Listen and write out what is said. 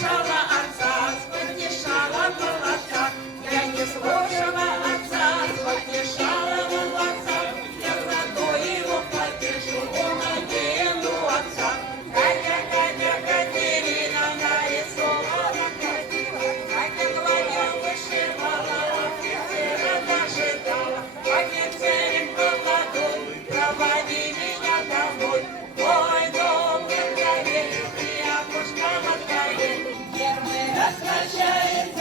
слушала отца, потешала молодца. Я не слушала отца, потешала молодца. Я зато его потешу, надену отца. Катя, Катя, Катерина нарисована красиво. Катя гладью вышивала, офицера дожидала. Офицерик молодой, проводи меня домой. Ой, добрый проверь, и окошко отворит. Герман распрощается.